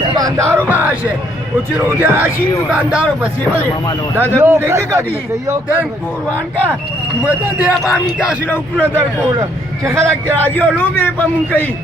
دکانداروں معاش ہے دکانداروں پسی قربان کا مدد دیا پامی کا سلو پورا در پورا خلق راجی اور لوگ میرے پمون کئی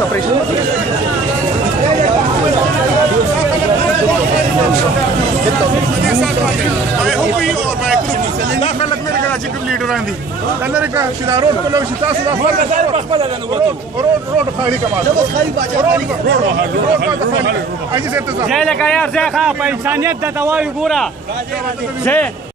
آپریشن لیڈر آندھی روڈ انسانیت